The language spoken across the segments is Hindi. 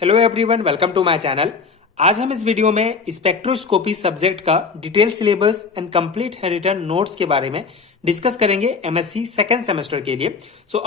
Hello everyone, welcome to my channel. आज हम इस वीडियो में स्पेक्ट्रोस्कोपी सब्जेक्ट का detail syllabus and complete written notes के बारे में डिस्कस करेंगे एमएससी सेकंड सेमेस्टर के लिए।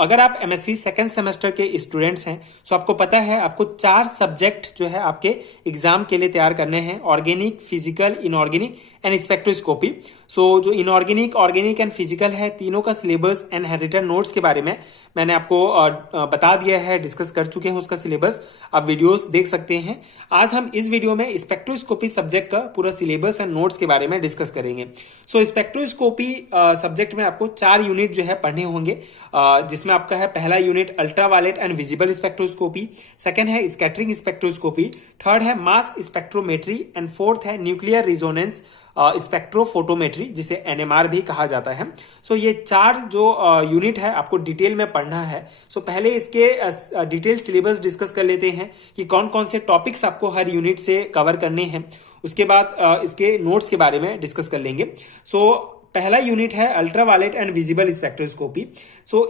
अगर आप एमएससी सेकंड सेमेस्टर के स्टूडेंट्स हैं आपको पता है आपको 4 सब्जेक्ट जो है आपके एग्जाम के लिए तैयार करने हैं, organic, physical, inorganic and spectroscopy. जो इनऑर्गेनिक, ऑर्गेनिक एंड फिजिकल है, तीनों का सिलेबस एंड रिटर्न नोट्स के बारे में मैंने आपको बता दिया है, डिस्कस कर चुके हैं उसका सिलेबस, आप वीडियोस देख सकते हैं। आज हम इस वीडियो में स्पेक्ट्रोस्कोपी सब्जेक्ट का पूरा सिलेबस एंड नोट्स के बारे में डिस्कस करेंगे। स्पेक्ट्रोस्कोपी सब्जेक्ट में आपको 4 यूनिट जो है पढ़ने होंगे, जिसमें आपका है पहला unit ultraviolet and visible spectroscopy, second है स्कैटरिंग स्पेक्ट्रोस्कोपी, थर्ड है मास स्पेक्ट्रोमेट्री एंड फोर्थ है न्यूक्लियर रिजोनेंस स्पेक्ट्रोफोटोमेट्री, जिसे एनएमआर भी कहा जाता है। ये 4 जो यूनिट है आपको डिटेल में पढ़ना है। पहले इसके डिटेल सिलेबस डिस्कस कर लेते हैं कि कौन कौन से टॉपिक्स आपको हर यूनिट से कवर करने हैं। उसके बाद इसके नोट्स के बारे में डिस्कस कर लेंगे। पहला यूनिट है अल्ट्रावायलेट एंड विजिबल स्पेक्ट्रोस्कोपी।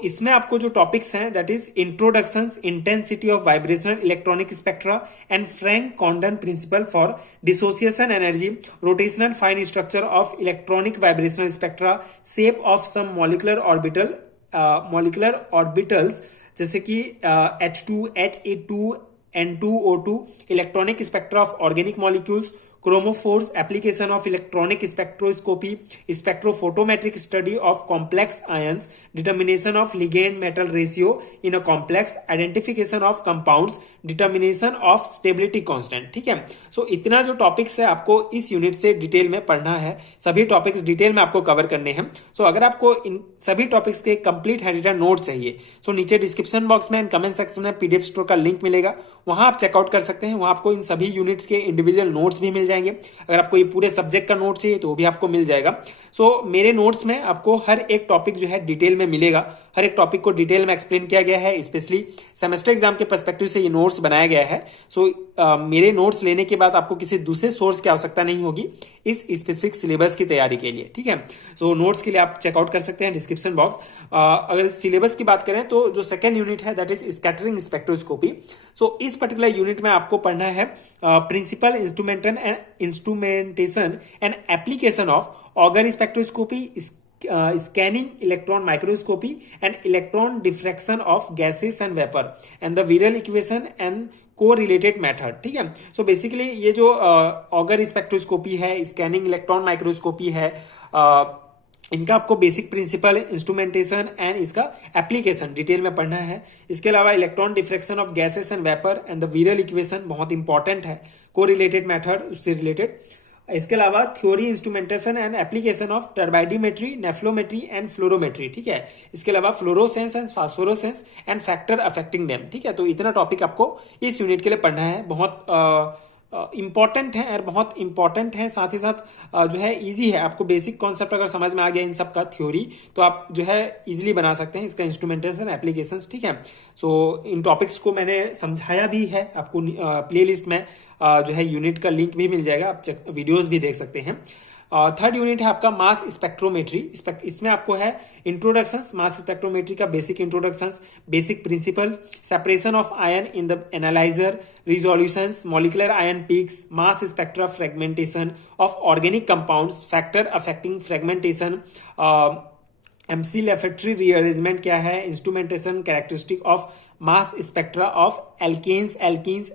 इसमें आपको जो टॉपिक्स हैं that is introductions, intensity of vibrational electronic spectra and Franck Condon principle for dissociation energy, rotational fine structure of electronic vibrational spectra, shape of some molecular orbitals जैसे कि H2, Ha2, N2O2, electronic spectra of organic molecules, chromophores, application of electronic spectroscopy, spectrophotometric study of complex ions, determination of ligand metal ratio in a complex, identification of compounds, determination of stability constant। ठीक है, इतना जो टॉपिक्स है आपको इस यूनिट से डिटेल में पढ़ना है, सभी टॉपिक्स डिटेल में आपको कवर करने हैं। अगर आपको इन सभी टॉपिक्स के कंप्लीट हैंड नोट चाहिए नीचे डिस्क्रिप्शन बॉक्स में एंड कमेंट सेक्शन में पीडीएफ स्टोर का लिंक मिलेगा, वहां आप चेकआउट कर सकते हैं। वहां आपको इन सभी यूनिट्स के इंडिविजुअल नोट्स भी मिल जाएंगे। अगर आपको ये पूरे सब्जेक्ट का नोट चाहिए तो वो भी आपको मिल जाएगा। मेरे नोट्स में आपको हर एक टॉपिक जो है डिटेल में मिलेगा, हर एक टॉपिक को डिटेल में एक्सप्लेन किया गया है। स्पेशली सेमेस्टर एग्जाम के पर्सपेक्टिव से ये नोट्स बनाया गया है। मेरे नोट्स लेने के बाद आपको किसी दूसरे सोर्स की आवश्यकता नहीं होगी इस स्पेसिफिक सिलेबस की तैयारी के लिए। ठीक है, नोट्स के लिए आप चेकआउट कर सकते हैं डिस्क्रिप्शन बॉक्स। अगर सिलेबस की बात करें तो जो सेकेंड यूनिट है दैट इज स्कैटरिंग स्पेक्ट्रोस्कोपी। इस पर्टिकुलर यूनिट में आपको पढ़ना है principle instrumentation and application of Auger spectroscopy, scanning electron microscopy and electron diffraction of gases and vapor and the viral equation and co-related method। ठीक है, बेसिकली ये जो ऑगर स्पेक्ट्रोस्कोपी है, स्कैनिंग इलेक्ट्रॉन माइक्रोस्कोपी है, इनका आपको बेसिक प्रिंसिपल, इंस्ट्रूमेंटेशन एंड इसका एप्लीकेशन डिटेल में पढ़ना है। इसके अलावा electron diffraction of gases and vapour and the virial equation बहुत इंपॉर्टेंट है, को रिलेटेड मेथड उससे रिलेटेड। इसके अलावा theory, instrumentation and application of turbidimetry, nephelometry and fluorometry. ठीक है, इसके अलावा fluorescence and phosphorescence and factor affecting them. ठीक है, इतना टॉपिक आपको इस यूनिट के लिए पढ़ना है। बहुत इंपॉर्टेंट है और बहुत इंपॉर्टेंट है, साथ ही साथ जो है इजी है। आपको बेसिक कॉन्सेप्ट अगर समझ में आ गया इन सब का थ्योरी तो आप जो है इजीली बना सकते हैं इसका इंस्ट्रूमेंटेशन एप्लीकेशंस। ठीक है, इन टॉपिक्स को मैंने समझाया भी है, आपको प्लेलिस्ट में जो है यूनिट का लिंक भी मिल जाएगा, आप वीडियोस भी देख सकते हैं। थर्ड यूनिट है आपका मास स्पेक्ट्रोमेट्री। इसमें आपको है इंट्रोडक्शंस, मास स्पेक्ट्रोमेट्री का basic introductions, basic principle, separation of ion in the analyser, resolutions, molecular ion peaks, mass spectra fragmentation of organic compounds, factor affecting fragmentation, McLafferty rearrangement क्या है, instrumentation, characteristic of mass spectra of alkenes,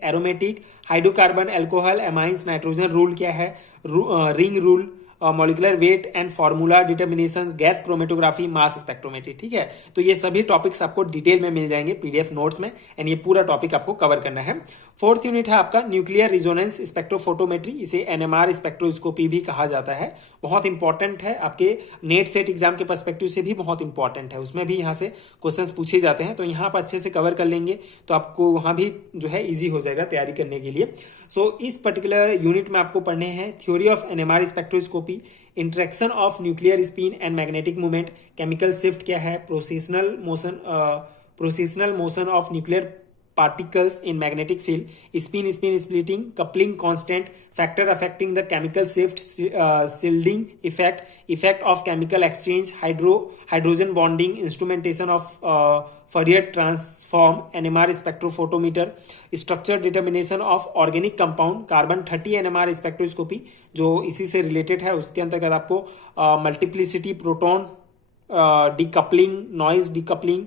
aromatic, hydrocarbon, alcohol, amines, nitrogen rule क्या है, ring rule, molecular weight and formula determination, gas chromatography, mass spectrometry. ठीक है, ये सभी टॉपिक्स आपको डिटेल में मिल जाएंगे पीडीएफ नोट्स में एंड ये पूरा टॉपिक आपको कवर करना है। फोर्थ यूनिट है आपका न्यूक्लियर रिजोनेंस स्पेक्ट्रोफोटोमेट्री, इसे एनएमआर स्पेक्ट्रोस्कोपी भी कहा जाता है। बहुत इंपॉर्टेंट है, आपके नेट सेट एग्जाम के पर्सपेक्टिव से भी बहुत इंपॉर्टेंट है, उसमें भी यहाँ से क्वेश्चंस पूछे जाते हैं। यहाँ पर अच्छे से कवर कर लेंगे तो आपको वहां भी जो है इजी हो जाएगा तैयारी करने के लिए। इस पर्टिकुलर यूनिट में आपको पढ़ने हैं theory of NMR spectroscopy, interaction of nuclear spin and magnetic movement, chemical shift क्या है, precessional motion of nuclear particles in magnetic field, spin splitting, coupling constant, factor affecting the chemical shift, shielding effect of chemical exchange, hydrogen bonding, instrumentation of Fourier transform, NMR spectrophotometer, structure determination of organic compound, carbon 30 NMR spectroscopy जो इसी से रिलेटेड है, उसके अंतर्गत आपको multiplicity, proton decoupling, noise decoupling,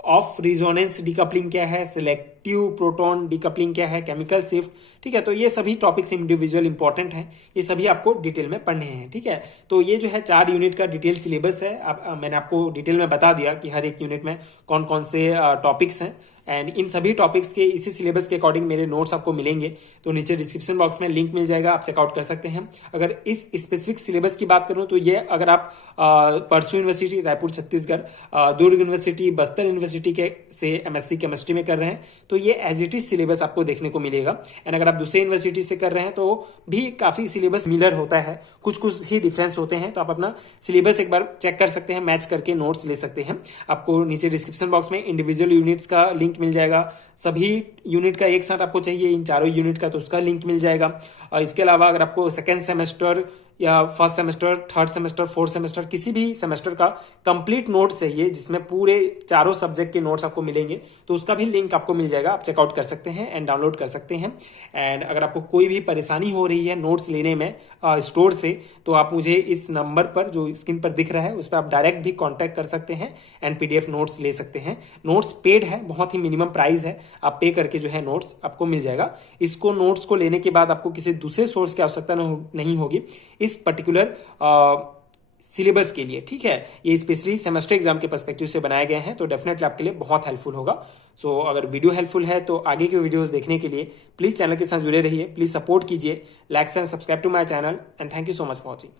of resonance decoupling क्या है, सिलेक्टिव प्रोटॉन डीकपलिंग क्या है, केमिकल शिफ्ट। ठीक है, तो ये सभी टॉपिक्स इंडिविजुअल इंपॉर्टेंट हैं, ये सभी आपको डिटेल में पढ़ने हैं। ठीक है, तो ये जो है 4 यूनिट का डिटेल सिलेबस है। मैंने आपको डिटेल में बता दिया कि हर एक यूनिट में कौन कौन से टॉपिक्स हैं, एंड इन सभी टॉपिक्स के इसी सिलेबस के अकॉर्डिंग मेरे नोट्स आपको मिलेंगे। तो नीचे डिस्क्रिप्शन बॉक्स में लिंक मिल जाएगा, आप चेकआउट कर सकते हैं। अगर इस स्पेसिफिक सिलेबस की बात करूं तो ये अगर आप परसू यूनिवर्सिटी रायपुर छत्तीसगढ़, दुर्ग यूनिवर्सिटी, बस्तर यूनिवर्सिटी के से एमएससी केमिस्ट्री में कर रहे हैं तो ये एज इट इज सिलेबस आपको देखने को मिलेगा। एंड अगर आप दूसरे यूनिवर्सिटी से कर रहे हैं तो भी काफी सिलेबस मिलर होता है, कुछ कुछ ही डिफरेंस होते हैं। तो आप अपना सिलेबस एक बार चेक कर सकते हैं, मैच करके नोट्स ले सकते हैं। आपको नीचे डिस्क्रिप्शन बॉक्स में इंडिविजुअल यूनिट्स का लिंक मिल जाएगा, सभी यूनिट का एक साथ आपको चाहिए इन चारों यूनिट का तो उसका लिंक मिल जाएगा। और इसके अलावा अगर आपको सेकेंड सेमेस्टर या first semester, third semester, fourth semester किसी भी सेमेस्टर का कंप्लीट नोट चाहिए जिसमें पूरे चारों सब्जेक्ट के नोट्स आपको मिलेंगे तो उसका भी लिंक आपको मिल जाएगा, आप चेकआउट कर सकते हैं एंड डाउनलोड कर सकते हैं। एंड अगर आपको कोई भी परेशानी हो रही है नोट्स लेने में स्टोर से तो आप मुझे इस नंबर पर जो स्क्रीन पर दिख रहा है उस पर आप डायरेक्ट भी कांटेक्ट कर सकते हैं एंड पीडीएफ नोट्स ले सकते हैं। नोट्स पेड है, बहुत ही मिनिमम प्राइस है, आप पे करके जो है नोट्स आपको मिल जाएगा। इसको नोट्स को लेने के बाद आपको किसी दूसरे सोर्स की आवश्यकता नहीं होगी इस पर्टिकुलर सिलेबस के लिए। ठीक है, ये स्पेशली सेमेस्टर एग्जाम के पर्सपेक्टिव से बनाए गए हैं तो डेफिनेटली आपके लिए बहुत हेल्पफुल होगा। सो अगर वीडियो हेल्पफुल है तो आगे के वीडियोस देखने के लिए प्लीज चैनल के साथ जुड़े रहिए, प्लीज सपोर्ट कीजिए, like and subscribe to my channel and thank you so much for watching.